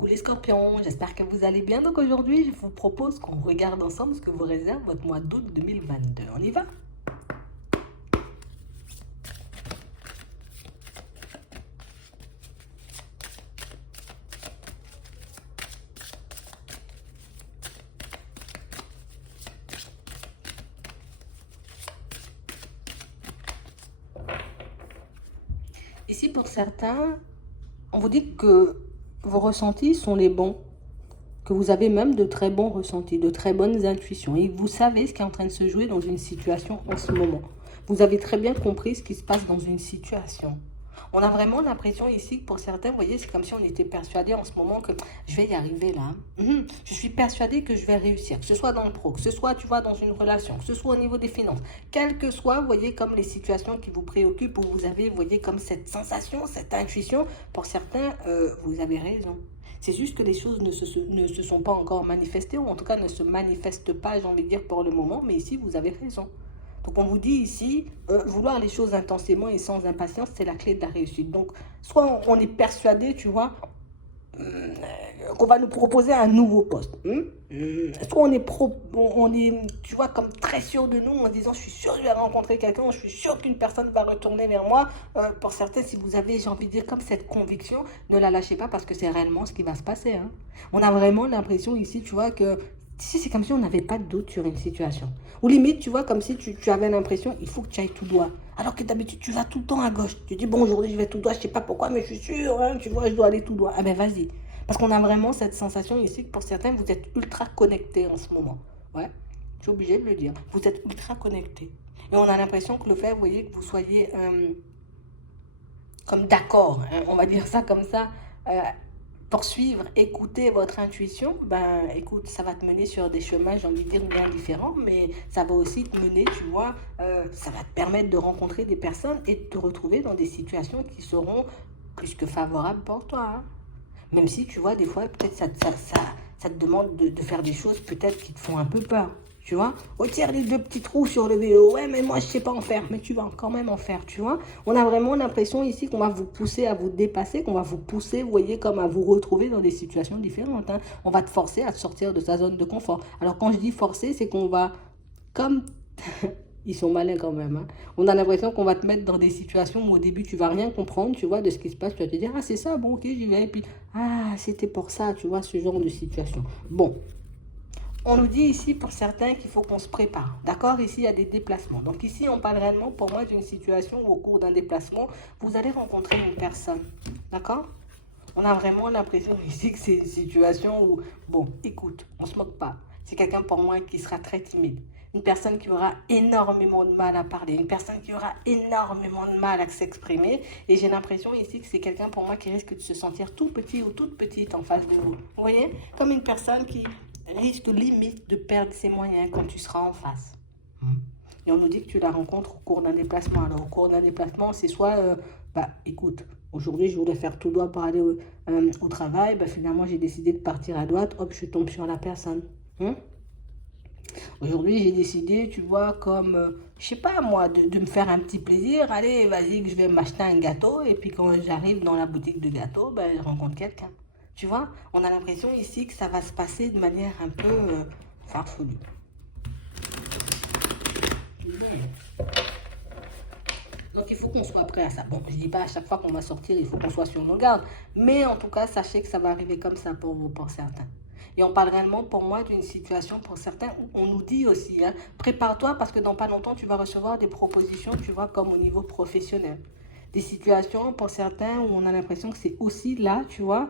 Coucou les scorpions, j'espère que vous allez bien. Donc aujourd'hui, je vous propose qu'on regarde ensemble ce que vous réserve votre mois d'août 2022. On y va? Ici, pour certains, on vous dit que vos ressentis sont les bons, que vous avez même de très bons ressentis, de très bonnes intuitions. Et vous savez ce qui est en train de se jouer dans une situation en ce moment. Vous avez très bien compris ce qui se passe dans une situation. On a vraiment l'impression ici que pour certains, vous voyez, c'est comme si on était persuadé en ce moment que je vais y arriver là. Je suis persuadé que je vais réussir, que ce soit dans le pro, que ce soit, tu vois, dans une relation, que ce soit au niveau des finances. Quelles que soient, vous voyez, comme les situations qui vous préoccupent ou vous avez, vous voyez, comme cette sensation, cette intuition, pour certains, vous avez raison. C'est juste que les choses ne se sont pas encore manifestées, ou en tout cas ne se manifestent pas, j'ai envie de dire, pour le moment, mais ici, vous avez raison. Donc on vous dit ici, vouloir les choses intensément et sans impatience, c'est la clé de la réussite. Donc soit on est persuadé, tu vois, qu'on va nous proposer un nouveau poste. Soit on est, tu vois, comme très sûr de nous en disant, je suis sûr que je vais rencontrer quelqu'un, je suis sûr qu'une personne va retourner vers moi. Pour certains, si vous avez, j'ai envie de dire, comme cette conviction, ne la lâchez pas parce que c'est réellement ce qui va se passer. On a vraiment l'impression ici, tu vois, que si c'est comme si on n'avait pas de doute sur une situation. Ou limite, tu vois, comme si tu avais l'impression, il faut que tu ailles tout droit. Alors que d'habitude, tu vas tout le temps à gauche. Tu dis, bon, aujourd'hui, je vais tout droit, je sais pas pourquoi, mais je suis sûr, tu vois, je dois aller tout droit. Ah ben, vas-y. Parce qu'on a vraiment cette sensation ici que pour certains, vous êtes ultra connectés en ce moment. Ouais, je suis obligée de le dire. Vous êtes ultra connectés. Et on a l'impression que le fait, vous voyez, que vous soyez comme d'accord, on va dire ça comme ça, euh, poursuivre, écouter votre intuition, ben écoute, ça va te mener sur des chemins, j'ai envie de dire, bien différents, mais ça va aussi te mener, tu vois, ça va te permettre de rencontrer des personnes et de te retrouver dans des situations qui seront plus que favorables pour toi. Même si, tu vois, des fois, peut-être ça te demande de faire des choses peut-être qui te font un peu peur. Tu vois, retire les deux petits trous sur le vélo. Ouais, mais moi, je sais pas en faire. Mais tu vas quand même en faire, tu vois. On a vraiment l'impression ici qu'on va vous pousser à vous dépasser, qu'on va vous pousser, vous voyez, comme à vous retrouver dans des situations différentes. On va te forcer à te sortir de ta zone de confort. Alors, quand je dis forcer, c'est qu'on va, comme ils sont malins quand même. On a l'impression qu'on va te mettre dans des situations où au début tu vas rien comprendre, tu vois, de ce qui se passe. Tu vas te dire, ah c'est ça, bon ok, j'y vais. Et puis, ah c'était pour ça, tu vois, ce genre de situation. Bon, on nous dit ici pour certains qu'il faut qu'on se prépare. D'accord. Ici, il y a des déplacements. Donc ici, on parle réellement pour moi d'une situation où au cours d'un déplacement, vous allez rencontrer une personne. D'accord. On a vraiment l'impression ici que c'est une situation où, bon, écoute, on ne se moque pas. C'est quelqu'un pour moi qui sera très timide. Une personne qui aura énormément de mal à parler. Une personne qui aura énormément de mal à s'exprimer. Et j'ai l'impression ici que c'est quelqu'un pour moi qui risque de se sentir tout petit ou toute petite en face de vous. Vous voyez. Comme une personne qui risque limite de perdre ses moyens quand tu seras en face. Et on nous dit que tu la rencontres au cours d'un déplacement. Alors, au cours d'un déplacement, c'est soit, bah, écoute, aujourd'hui, je voulais faire tout droit pour aller au travail. Bah, finalement, j'ai décidé de partir à droite. Hop, je tombe sur la personne. Aujourd'hui, j'ai décidé, tu vois, comme, je sais pas moi, de me faire un petit plaisir. Allez, vas-y, que je vais m'acheter un gâteau. Et puis, quand j'arrive dans la boutique de gâteaux, bah, je rencontre quelqu'un. Tu vois, on a l'impression ici que ça va se passer de manière un peu farfelue. Donc il faut qu'on soit prêt à ça. Bon, je ne dis pas à chaque fois qu'on va sortir, il faut qu'on soit sur nos gardes. Mais en tout cas, sachez que ça va arriver comme ça pour vous, pour certains. Et on parle réellement pour moi d'une situation pour certains où on nous dit aussi, prépare-toi parce que dans pas longtemps, tu vas recevoir des propositions, tu vois, comme au niveau professionnel. Des situations pour certains où on a l'impression que c'est aussi là, tu vois,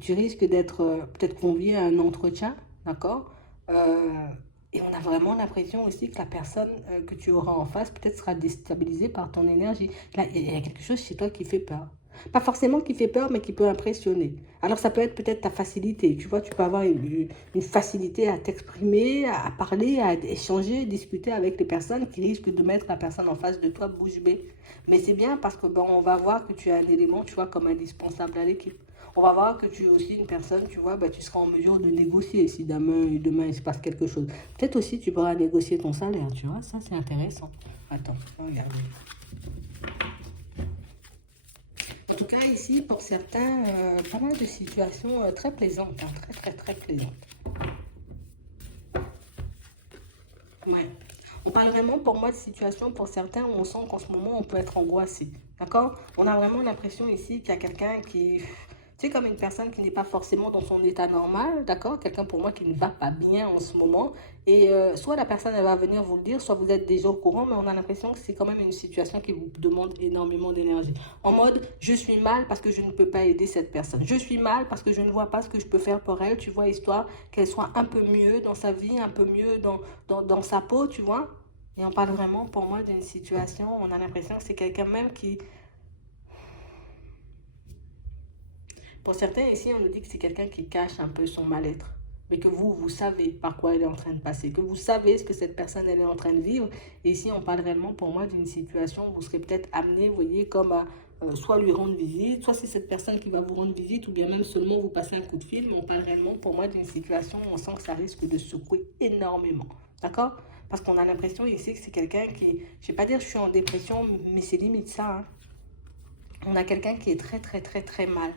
tu risques d'être peut-être convié à un entretien, d'accord. Et on a vraiment l'impression aussi que la personne que tu auras en face peut-être sera déstabilisée par ton énergie. Là, il y a quelque chose chez toi qui fait peur. Pas forcément qui fait peur, mais qui peut impressionner. Alors ça peut être peut-être ta facilité. Tu vois, tu peux avoir une facilité à t'exprimer, à parler, à échanger, discuter avec les personnes qui risquent de mettre la personne en face de toi bouche bée. Mais c'est bien parce que bon, on va voir que tu as un élément, tu vois, comme indispensable à l'équipe. On va voir que tu es aussi une personne, tu vois, bah, tu seras en mesure de négocier si demain il se passe quelque chose. Peut-être aussi tu pourras négocier ton salaire, tu vois, ça c'est intéressant. Attends, regarde. En tout Donc là, ici, pour certains, pas mal de situations très plaisantes, hein, très, très, très plaisantes. Ouais. On parle vraiment pour moi de situation pour certains où on sent qu'en ce moment on peut être angoissé. D'accord? On a vraiment l'impression ici qu'il y a quelqu'un qui, tu sais, comme une personne qui n'est pas forcément dans son état normal, d'accord? Quelqu'un pour moi qui ne va pas bien en ce moment. Et soit la personne elle va venir vous le dire, soit vous êtes déjà au courant, mais on a l'impression que c'est quand même une situation qui vous demande énormément d'énergie. En mode, je suis mal parce que je ne peux pas aider cette personne. Je suis mal parce que je ne vois pas ce que je peux faire pour elle, tu vois, histoire qu'elle soit un peu mieux dans sa vie, un peu mieux dans sa peau, tu vois. Et on parle vraiment pour moi d'une situation, on a l'impression que c'est quelqu'un même qui, pour certains ici, on nous dit que c'est quelqu'un qui cache un peu son mal-être. Mais que vous savez par quoi elle est en train de passer, que vous savez ce que cette personne elle est en train de vivre. Et ici, on parle réellement pour moi d'une situation où vous serez peut-être amené, vous voyez, comme à soit lui rendre visite, soit c'est cette personne qui va vous rendre visite, ou bien même seulement vous passer un coup de fil. Mais on parle réellement pour moi d'une situation où on sent que ça risque de secouer énormément. D'accord? Parce qu'on a l'impression ici que c'est quelqu'un qui, je ne vais pas dire que je suis en dépression, mais c'est limite ça, hein. On a quelqu'un qui est très, très, très, très mal.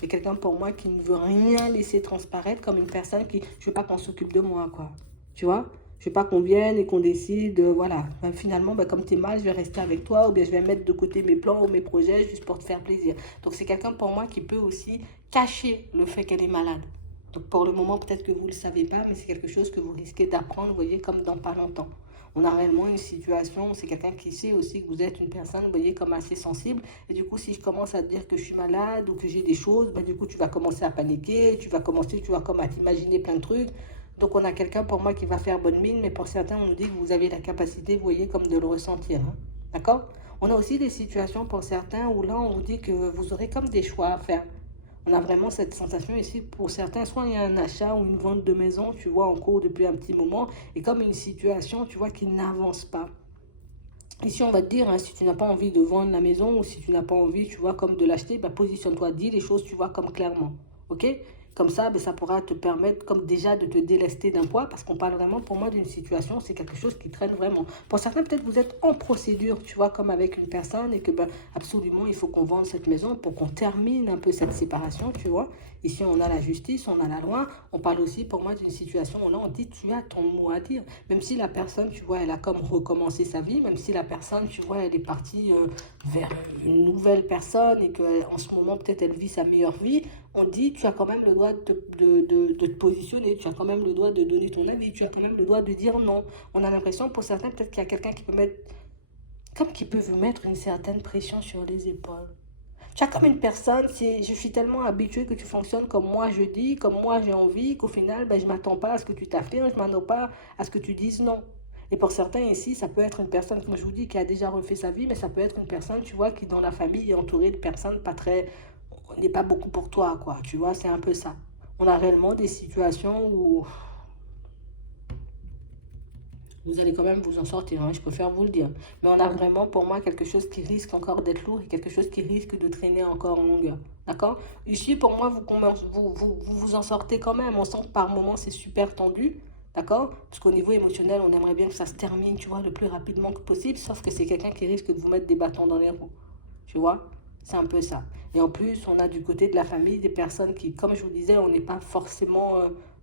C'est quelqu'un pour moi qui ne veut rien laisser transparaître comme une personne qui, je veux pas qu'on s'occupe de moi, quoi. Tu vois? Je veux pas qu'on vienne et qu'on décide, voilà. Ben, finalement, ben, comme tu es mal, je vais rester avec toi ou bien je vais mettre de côté mes plans ou mes projets juste pour te faire plaisir. Donc, c'est quelqu'un pour moi qui peut aussi cacher le fait qu'elle est malade. Donc, pour le moment, peut-être que vous ne le savez pas, mais c'est quelque chose que vous risquez d'apprendre, vous voyez, comme dans pas longtemps. On a réellement une situation, c'est quelqu'un qui sait aussi que vous êtes une personne, vous voyez, comme assez sensible. Et du coup, si je commence à te dire que je suis malade ou que j'ai des choses, ben, du coup, tu vas commencer à paniquer, tu vas commencer, tu vas comme à t'imaginer plein de trucs. Donc, on a quelqu'un pour moi qui va faire bonne mine, mais pour certains, on nous dit que vous avez la capacité, vous voyez, comme de le ressentir, hein. D'accord? On a aussi des situations pour certains où là, on vous dit que vous aurez comme des choix à faire. On a vraiment cette sensation ici pour certains, soit il y a un achat ou une vente de maison, tu vois, en cours depuis un petit moment, et comme une situation, tu vois, qui n'avance pas. Ici, on va te dire, hein, si tu n'as pas envie de vendre la maison ou si tu n'as pas envie, tu vois, comme de l'acheter, bah, positionne-toi, dis les choses, tu vois, comme clairement. OK? Comme ça, bah, ça pourra te permettre, comme déjà, de te délester d'un poids parce qu'on parle vraiment, pour moi, d'une situation, c'est quelque chose qui traîne vraiment. Pour certains, peut-être vous êtes en procédure, tu vois, comme avec une personne et que, bah, absolument, il faut qu'on vende cette maison pour qu'on termine un peu cette séparation, tu vois. Ici, on a la justice, on a la loi. On parle aussi, pour moi, d'une situation où là, on dit, tu as ton mot à dire. Même si la personne, tu vois, elle a comme recommencé sa vie, même si la personne, tu vois, elle est partie vers une nouvelle personne et qu'en ce moment, peut-être, elle vit sa meilleure vie, on dit, tu as quand même le droit de te positionner, tu as quand même le droit de donner ton avis, tu as quand même le droit de dire non. On a l'impression, pour certains, peut-être qu'il y a quelqu'un qui peut mettre, comme qui peut vous mettre une certaine pression sur les épaules. Tu as comme une personne, je suis tellement habituée que tu fonctionnes comme moi je dis, comme moi j'ai envie, qu'au final, ben, je ne m'attends pas à ce que tu t'affirmes, je ne m'attends pas à ce que tu dises non. Et pour certains ici, ça peut être une personne, comme je vous dis, qui a déjà refait sa vie, mais ça peut être une personne, tu vois, qui dans la famille est entourée de personnes pas très, n'est pas beaucoup pour toi, quoi. Tu vois, c'est un peu ça. On a réellement des situations où vous allez quand même vous en sortir, hein, je préfère vous le dire. Mais on a vraiment pour moi quelque chose qui risque encore d'être lourd et quelque chose qui risque de traîner encore en longueur. D'accord? Ici, pour moi, vous en sortez quand même. On sent que par moments, c'est super tendu. D'accord? Parce qu'au niveau émotionnel, on aimerait bien que ça se termine, tu vois, le plus rapidement que possible. Sauf que c'est quelqu'un qui risque de vous mettre des bâtons dans les roues. Tu vois? C'est un peu ça. Et en plus, on a du côté de la famille des personnes qui, comme je vous disais, on n'est pas forcément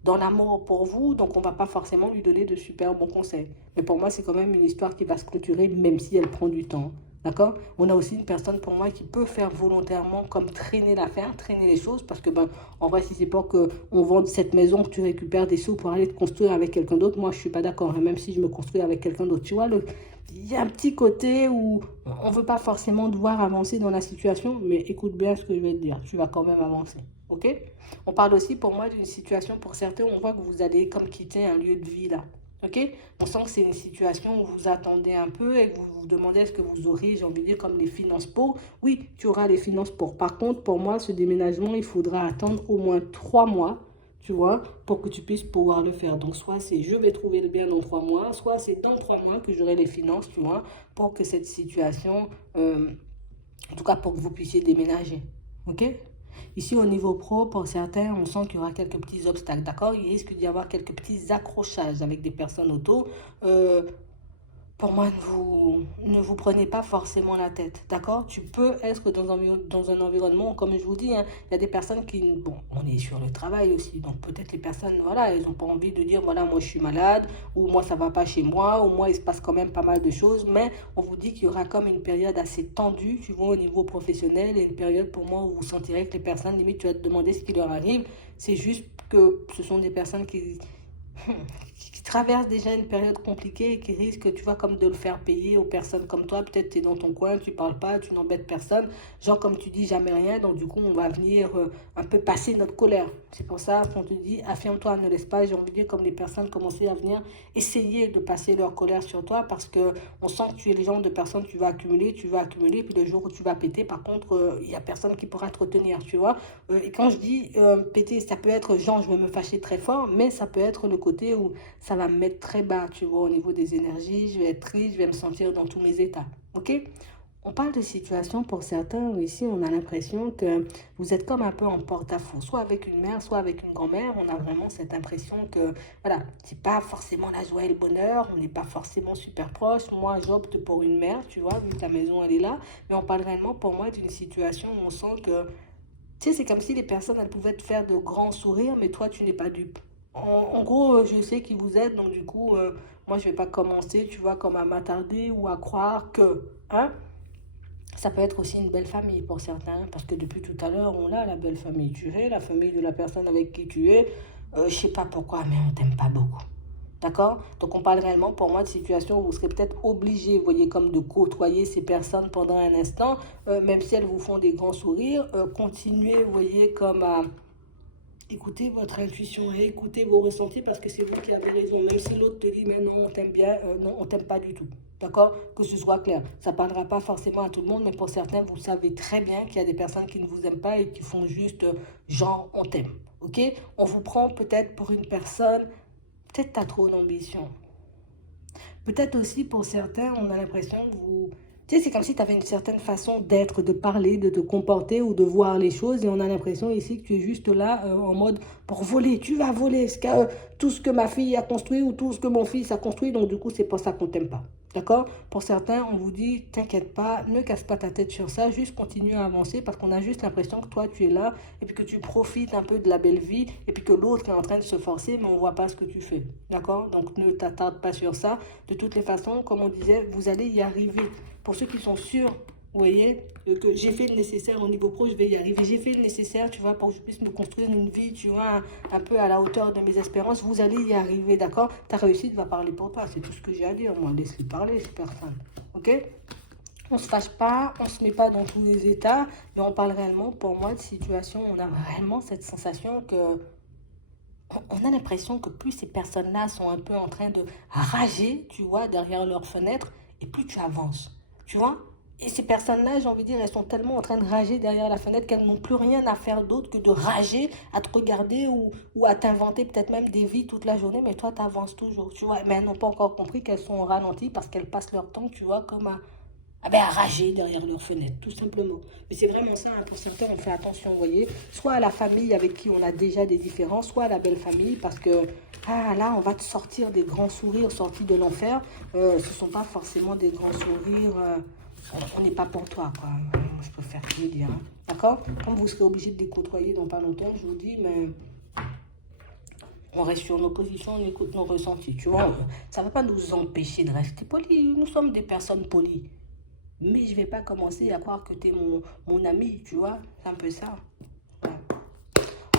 dans l'amour pour vous, donc on ne va pas forcément lui donner de super bons conseils. Mais pour moi, c'est quand même une histoire qui va se clôturer, même si elle prend du temps. D'accord? On a aussi une personne pour moi qui peut faire volontairement comme traîner l'affaire, traîner les choses, parce que ben, en vrai, si c'est pas qu'on vende cette maison, que tu récupères des sous pour aller te construire avec quelqu'un d'autre, moi je suis pas d'accord, hein, même si je me construis avec quelqu'un d'autre. Tu vois, il y a un petit côté où on ne veut pas forcément devoir avancer dans la situation, mais écoute bien ce que je vais te dire, tu vas quand même avancer. Ok? On parle aussi pour moi d'une situation, pour certains, on voit que vous allez comme quitter un lieu de vie là. Ok? On sent que c'est une situation où vous attendez un peu et que vous vous demandez est-ce que vous aurez, j'ai envie de dire, comme les finances pour. Oui, tu auras les finances pour. Par contre, pour moi, ce déménagement, il faudra attendre au moins 3 mois, tu vois, pour que tu puisses pouvoir le faire. Donc, soit c'est je vais trouver le bien dans 3 mois, soit c'est dans 3 mois que j'aurai les finances, tu vois, pour que cette situation, en tout cas pour que vous puissiez déménager. Ok? Ici, au niveau pro, pour certains, on sent qu'il y aura quelques petits obstacles, d'accord? Il risque d'y avoir quelques petits accrochages avec des personnes autour. pour moi, ne vous prenez pas forcément la tête, d'accord? Tu peux être dans un environnement, comme je vous dis, hein, il y a des personnes qui, bon, on est sur le travail aussi, donc peut-être les personnes, voilà, elles n'ont pas envie de dire, voilà, moi je suis malade, ou moi ça va pas chez moi, ou moi il se passe quand même pas mal de choses, mais on vous dit qu'il y aura comme une période assez tendue, tu vois, au niveau professionnel, et une période pour moi où vous sentirez que les personnes, limite, tu vas te demander ce qui leur arrive, c'est juste que ce sont des personnes qui traverse déjà une période compliquée et qui risque, tu vois, comme de le faire payer aux personnes comme toi. Peut-être tu es dans ton coin, tu parles pas, tu n'embêtes personne. Genre, comme tu dis, jamais rien. Donc, du coup, on va venir un peu passer notre colère. C'est pour ça qu'on te dit, affirme-toi, ne laisse pas, j'ai envie de dire, comme les personnes commencer à venir essayer de passer leur colère sur toi parce que on sent que tu es le genre de personne, tu vas accumuler, puis le jour où tu vas péter, par contre, il y a personne qui pourra te retenir, tu vois. Et quand je dis péter, ça peut être genre, je vais me fâcher très fort, mais ça peut être le côté où ça va me mettre très bas, tu vois, au niveau des énergies, je vais être triste, je vais me sentir dans tous mes états, ok? On parle de situation pour certains où ici on a l'impression que vous êtes comme un peu en porte-à-faux, soit avec une mère, soit avec une grand-mère. On a vraiment cette impression que, voilà, c'est pas forcément la joie et le bonheur, on n'est pas forcément super proche. Moi, j'opte pour une mère, tu vois, vu que la maison elle est là, mais on parle réellement pour moi d'une situation où on sent que tu sais, c'est comme si les personnes, elles pouvaient te faire de grands sourires, mais toi, tu n'es pas dupe. En gros, je sais qui vous êtes, donc du coup, moi, je vais pas commencer, tu vois, comme à m'attarder ou à croire que, hein, ça peut être aussi une belle famille pour certains, parce que depuis tout à l'heure, on a la belle famille. Tu es la famille de la personne avec qui tu es. Je sais pas pourquoi, mais on t'aime pas beaucoup. D'accord? Donc on parle réellement pour moi de situation où vous serez peut-être obligé, vous voyez, comme de côtoyer ces personnes pendant un instant, même si elles vous font des grands sourires, continuez, vous voyez, comme à écouter votre intuition et écouter vos ressentis parce que c'est vous qui avez raison. Même si l'autre te dit, mais non, on t'aime bien, non, on t'aime pas du tout. D'accord? Que ce soit clair. Ça ne parlera pas forcément à tout le monde, mais pour certains, vous savez très bien qu'il y a des personnes qui ne vous aiment pas et qui font juste genre, on t'aime. Ok? On vous prend peut-être pour une personne, peut-être tu as trop d'ambition. Peut-être aussi pour certains, on a l'impression que vous... Tu sais, c'est comme si tu avais une certaine façon d'être, de parler, de te comporter ou de voir les choses. Et on a l'impression ici que tu es juste là en mode pour voler. Tu vas voler tout ce que ma fille a construit ou tout ce que mon fils a construit. Donc du coup, c'est pour ça qu'on t'aime pas. D'accord? Pour certains, on vous dit, t'inquiète pas, ne casse pas ta tête sur ça, juste continue à avancer parce qu'on a juste l'impression que toi, tu es là et puis que tu profites un peu de la belle vie et puis que l'autre est en train de se forcer, mais on voit pas ce que tu fais. D'accord? Donc ne t'attarde pas sur ça. De toutes les façons, comme on disait, vous allez y arriver. Pour ceux qui sont sûrs, vous voyez, que j'ai fait le nécessaire au niveau pro, je vais y arriver. J'ai fait le nécessaire, tu vois, pour que je puisse me construire une vie, tu vois, un peu à la hauteur de mes espérances. Vous allez y arriver, d'accord? Ta réussite va parler pour toi, c'est tout ce que j'ai à dire. Moi, laisse-lui parler, c'est personne. Ok? On se fâche pas, on se met pas dans tous les états, mais on parle réellement, pour moi, de situation. On a vraiment cette sensation que on a l'impression que plus ces personnes-là sont un peu en train de rager, tu vois, derrière leur fenêtre, et plus tu avances, tu vois. Et ces personnes-là, j'ai envie de dire, elles sont tellement en train de rager derrière la fenêtre qu'elles n'ont plus rien à faire d'autre que de rager, à te regarder ou à t'inventer peut-être même des vies toute la journée, mais toi, tu avances toujours, tu vois. Mais elles n'ont pas encore compris qu'elles sont ralenties parce qu'elles passent leur temps, tu vois, comme à rager derrière leur fenêtre, tout simplement. Mais c'est vraiment ça, hein, pour certains, on fait attention, vous voyez. Soit à la famille avec qui on a déjà des différences, soit à la belle famille, parce que, ah là, on va te sortir des grands sourires sortis de l'enfer. Ce ne sont pas forcément des grands sourires, on n'est pas pour toi, quoi. Je préfère te le dire, hein. D'accord? Comme vous serez obligé de les côtoyer dans pas longtemps, je vous dis, mais on reste sur nos positions, on écoute nos ressentis, tu vois. Ça ne va pas nous empêcher de rester polis. Nous sommes des personnes polies. Mais je vais pas commencer à croire que tu es mon ami, tu vois. C'est un peu ça. Voilà.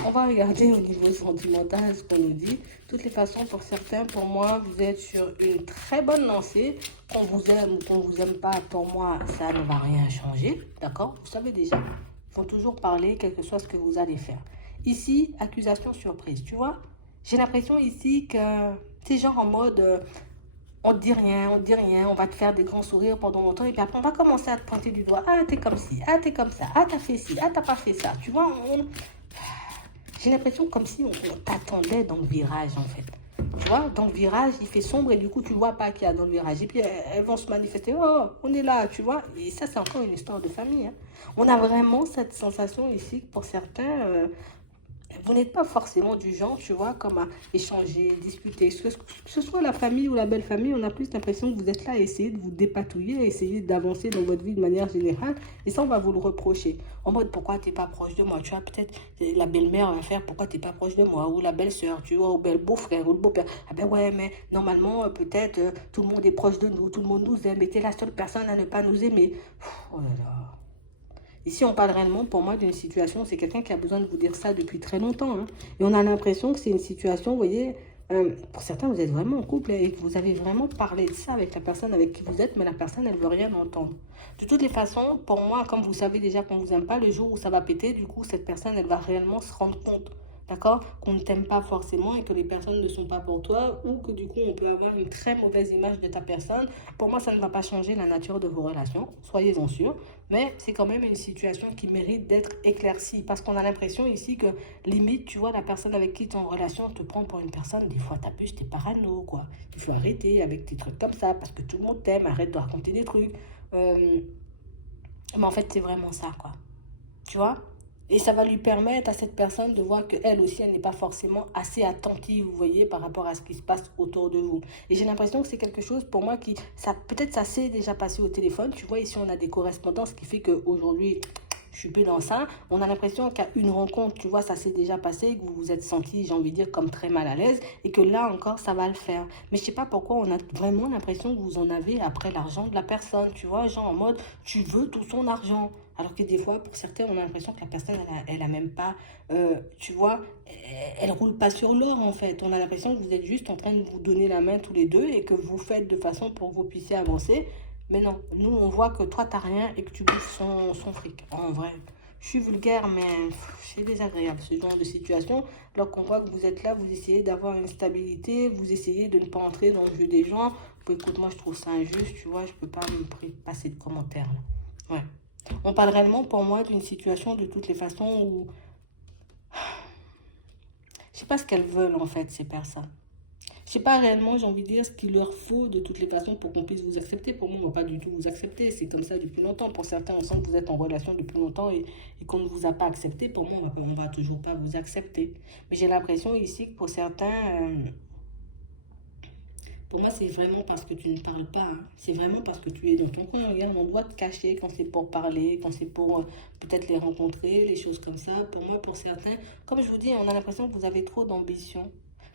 On va regarder au niveau sentimental ce qu'on nous dit. De toutes les façons, pour certains, pour moi, vous êtes sur une très bonne lancée. Qu'on vous aime ou qu'on vous aime pas, pour moi, ça ne va rien changer. D'accord? Vous savez déjà. Ils vont toujours parler, quel que soit ce que vous allez faire. Ici, accusation surprise, tu vois. J'ai l'impression ici que c'est genre en mode on te dit rien, on te dit rien, on va te faire des grands sourires pendant longtemps et puis après on va commencer à te pointer du doigt. Ah, t'es comme ci, ah, t'es comme ça, ah, t'as fait ci, ah, t'as pas fait ça. Tu vois, j'ai l'impression comme si on t'attendait dans le virage en fait. Tu vois, dans le virage, il fait sombre et du coup, tu ne vois pas qu'il y a dans le virage. Et puis, elles vont se manifester. Oh, on est là, tu vois. Et ça, c'est encore une histoire de famille, hein. On a vraiment cette sensation ici, pour certains, vous n'êtes pas forcément du genre, tu vois, comme à échanger, discuter. Que ce soit la famille ou la belle famille, on a plus l'impression que vous êtes là à essayer de vous dépatouiller, à essayer d'avancer dans votre vie de manière générale. Et ça, on va vous le reprocher. En mode, pourquoi tu n'es pas proche de moi? Tu vois, peut-être la belle-mère va faire, pourquoi tu n'es pas proche de moi? Ou la belle-sœur, tu vois, ou le beau-frère, ou le beau-père. Ah ben ouais, mais normalement, peut-être, tout le monde est proche de nous, tout le monde nous aime, mais tu es la seule personne à ne pas nous aimer. Oh là là. Ici, on parle réellement, pour moi, d'une situation, c'est quelqu'un qui a besoin de vous dire ça depuis très longtemps, hein. Et on a l'impression que c'est une situation, vous voyez, pour certains, vous êtes vraiment en couple et que vous avez vraiment parlé de ça avec la personne avec qui vous êtes, mais la personne, elle veut rien entendre. De toutes les façons, pour moi, comme vous savez déjà qu'on vous aime pas, le jour où ça va péter, du coup, cette personne, elle va réellement se rendre compte, d'accord, qu'on ne t'aime pas forcément et que les personnes ne sont pas pour toi ou que du coup, on peut avoir une très mauvaise image de ta personne. Pour moi, ça ne va pas changer la nature de vos relations, soyez-en sûrs. Mais c'est quand même une situation qui mérite d'être éclaircie parce qu'on a l'impression ici que limite, tu vois, la personne avec qui tu es en relation te prend pour une personne, des fois t'abuses, t'es parano, quoi. Il faut arrêter avec des trucs comme ça parce que tout le monde t'aime, arrête de raconter des trucs. Euh, mais en fait, c'est vraiment ça, quoi. Tu vois? Et ça va lui permettre à cette personne de voir qu'elle aussi, elle n'est pas forcément assez attentive, vous voyez, par rapport à ce qui se passe autour de vous. Et j'ai l'impression que c'est quelque chose, pour moi, qui, ça, peut-être ça s'est déjà passé au téléphone. Tu vois, ici, on a des correspondances, ce qui fait qu'aujourd'hui, je suis plus dans ça. On a l'impression qu'à une rencontre, tu vois, ça s'est déjà passé, que vous vous êtes senti, j'ai envie de dire, comme très mal à l'aise, et que là encore, ça va le faire. Mais je sais pas pourquoi on a vraiment l'impression que vous en avez après l'argent de la personne, tu vois, genre en mode, tu veux tout son argent. Alors que des fois, pour certains, on a l'impression que la personne, elle a même pas, tu vois, elle roule pas sur l'or en fait. On a l'impression que vous êtes juste en train de vous donner la main tous les deux et que vous faites de façon pour que vous puissiez avancer. Mais non, nous, on voit que toi, t'as rien et que tu bouffes son fric. En vrai, je suis vulgaire, mais c'est désagréable ce genre de situation. Alors qu'on voit que vous êtes là, vous essayez d'avoir une stabilité, vous essayez de ne pas entrer dans le jeu des gens. Bon, écoute, moi, je trouve ça injuste, tu vois, je peux pas me passer de commentaires là. Ouais. On parle réellement pour moi d'une situation de toutes les façons où je sais pas ce qu'elles veulent en fait ces personnes. Je sais pas réellement, j'ai envie de dire, ce qu'il leur faut de toutes les façons pour qu'on puisse vous accepter. Pour moi, on va pas du tout vous accepter. C'est comme ça depuis longtemps. Pour certains, on sent que vous êtes en relation depuis longtemps et qu'on ne vous a pas accepté. Pour moi, on va toujours pas vous accepter. Mais j'ai l'impression ici que pour certains, pour moi, c'est vraiment parce que tu ne parles pas, hein. C'est vraiment parce que tu es dans ton coin. Regarde, on doit te cacher quand c'est pour parler, quand c'est pour peut-être les rencontrer, les choses comme ça. Pour moi, pour certains, comme je vous dis, on a l'impression que vous avez trop d'ambition.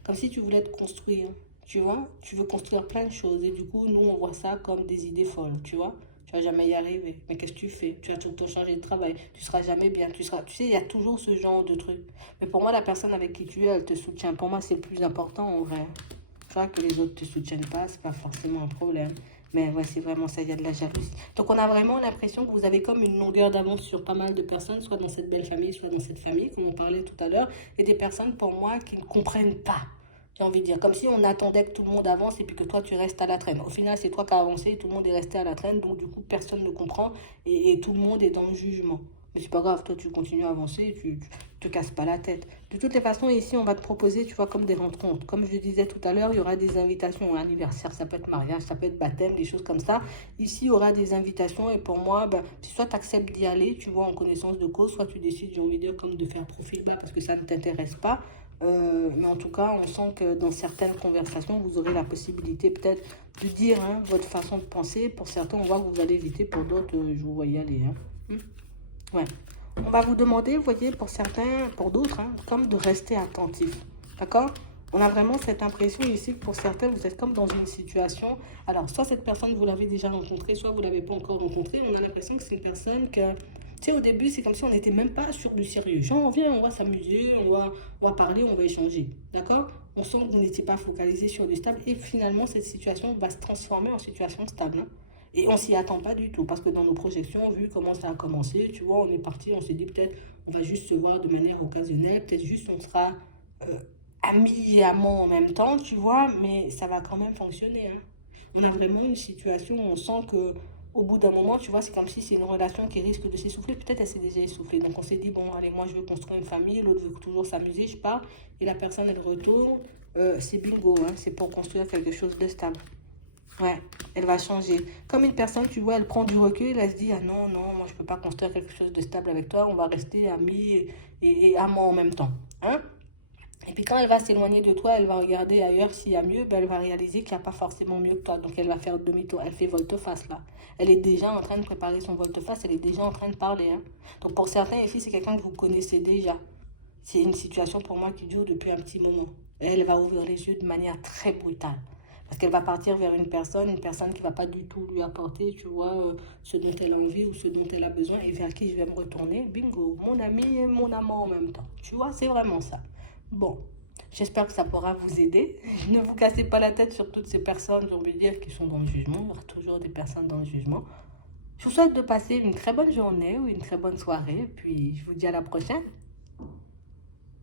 Comme si tu voulais te construire. Tu vois, tu veux construire plein de choses. Et du coup, nous, on voit ça comme des idées folles. Tu vois, tu vas jamais y arriver. Mais qu'est-ce que tu fais? Tu vas tout le temps changer de travail. Tu seras jamais bien. Tu sais, il y a toujours ce genre de truc. Mais pour moi, la personne avec qui tu es, elle te soutient. Pour moi, c'est le plus important en vrai. Tu vois, que les autres te soutiennent pas, c'est pas forcément un problème. Mais ouais, c'est vraiment ça, il y a de la jalousie. Donc on a vraiment l'impression que vous avez comme une longueur d'avance sur pas mal de personnes, soit dans cette belle famille, soit dans cette famille, comme on parlait tout à l'heure. Et des personnes, pour moi, qui ne comprennent pas. J'ai envie de dire, comme si on attendait que tout le monde avance et puis que toi tu restes à la traîne. Au final, c'est toi qui as avancé et tout le monde est resté à la traîne, donc du coup, personne ne comprend et tout le monde est dans le jugement. Mais c'est pas grave, toi tu continues à avancer, tu te casses pas la tête. De toutes les façons, ici, on va te proposer, tu vois, comme des rencontres. Comme je disais tout à l'heure, il y aura des invitations à anniversaire, ça peut être mariage, ça peut être baptême, des choses comme ça. Ici, il y aura des invitations et pour moi, ben, soit tu acceptes d'y aller, tu vois, en connaissance de cause, soit tu décides, j'ai envie de dire, comme de faire profil bas parce que ça ne t'intéresse pas. Mais en tout cas, on sent que dans certaines conversations, vous aurez la possibilité peut-être de dire hein, votre façon de penser. Pour certains, on voit que vous allez éviter, pour d'autres, je vous vois y aller. Hein. Ouais. On va vous demander, vous voyez, pour certains, pour d'autres, hein, comme de rester attentif. D'accord? On a vraiment cette impression ici que pour certains, vous êtes comme dans une situation. Alors, soit cette personne, vous l'avez déjà rencontrée, soit vous ne l'avez pas encore rencontrée. On a l'impression que c'est une personne que, tu sais, au début, c'est comme si on n'était même pas sur du sérieux. Genre, on vient, on va s'amuser, on va parler, on va échanger. D'accord? On sent que vous n'étiez pas focalisé sur du stable. Et finalement, cette situation va se transformer en situation stable. Hein. Et on s'y attend pas du tout, parce que dans nos projections, vu comment ça a commencé, tu vois, on est parti, on s'est dit peut-être on va juste se voir de manière occasionnelle, peut-être juste on sera euh, amis et amants en même temps, tu vois, mais ça va quand même fonctionner. Hein. On a vraiment une situation où on sent que au bout d'un moment, tu vois, c'est comme si c'est une relation qui risque de s'essouffler. Peut-être elle s'est déjà essoufflée. Donc on s'est dit, bon, allez, moi je veux construire une famille, l'autre veut toujours s'amuser, je pars, et la personne elle retourne, c'est bingo, hein, c'est pour construire quelque chose de stable. Ouais, elle va changer. Comme une personne, tu vois, elle prend du recul, elle se dit, ah non, non, moi je peux pas construire quelque chose de stable avec toi, on va rester amis et amants en même temps. Hein. Hein? Et puis quand elle va s'éloigner de toi, elle va regarder ailleurs s'il y a mieux, ben elle va réaliser qu'il n'y a pas forcément mieux que toi. Donc elle va faire demi-tour, elle fait volte-face là. Elle est déjà en train de préparer son volte-face, elle est déjà en train de parler. Hein. Donc pour certains, les filles, c'est quelqu'un que vous connaissez déjà. C'est une situation pour moi qui dure depuis un petit moment. Et elle va ouvrir les yeux de manière très brutale. Parce qu'elle va partir vers une personne qui ne va pas du tout lui apporter, tu vois, ce dont elle a envie ou ce dont elle a besoin et vers qui je vais me retourner. Bingo, mon ami et mon amant en même temps. Tu vois, c'est vraiment ça. Bon, j'espère que ça pourra vous aider. Ne vous cassez pas la tête sur toutes ces personnes, j'ai envie de dire, qui sont dans le jugement. Il y aura toujours des personnes dans le jugement. Je vous souhaite de passer une très bonne journée ou une très bonne soirée. Puis je vous dis à la prochaine.